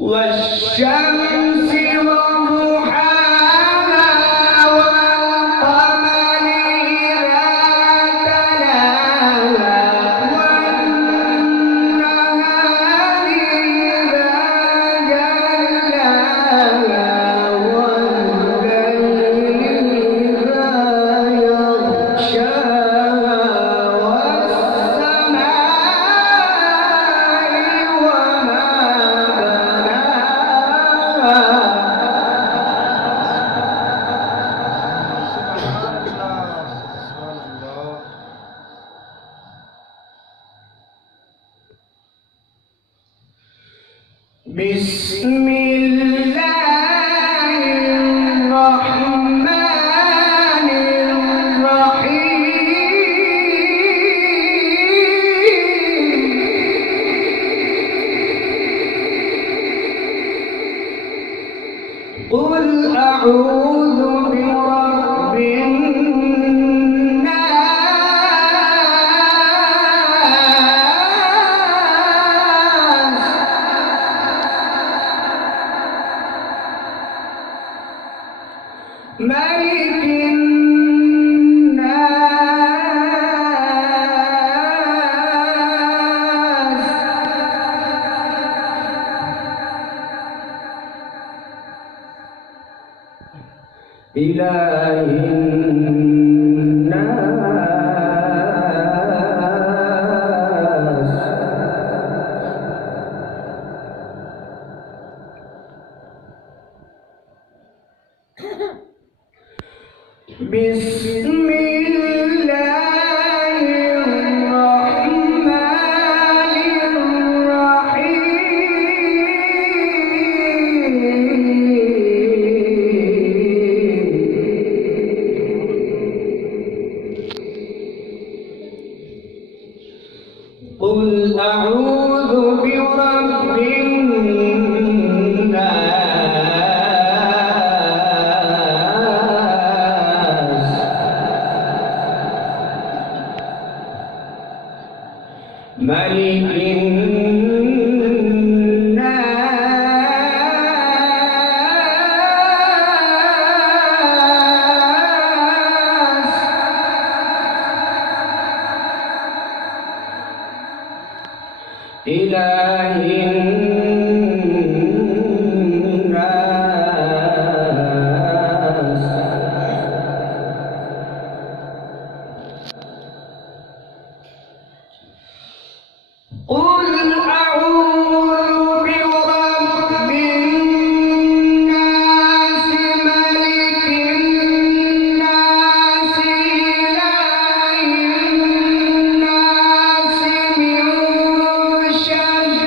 والشمس وضحاها والقمر إذا تلاها والنهار إذا جلاها والليل إذا يغشاها والسماء وما بسم الله الرحمن الرحيم قل أعوذ برب ملك الناس إله الناس بسم الله الرحمن الرحيم قل أعوذ برب ملك الناس إله الناس قل أعوذ برب الناس ملك الناس إله الناس من شر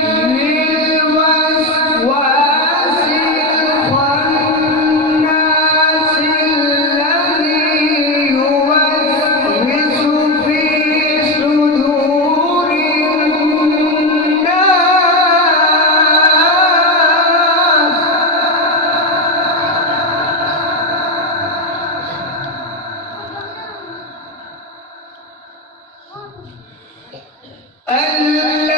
الوسواس الخناس الذي يوسوس في صدور الناس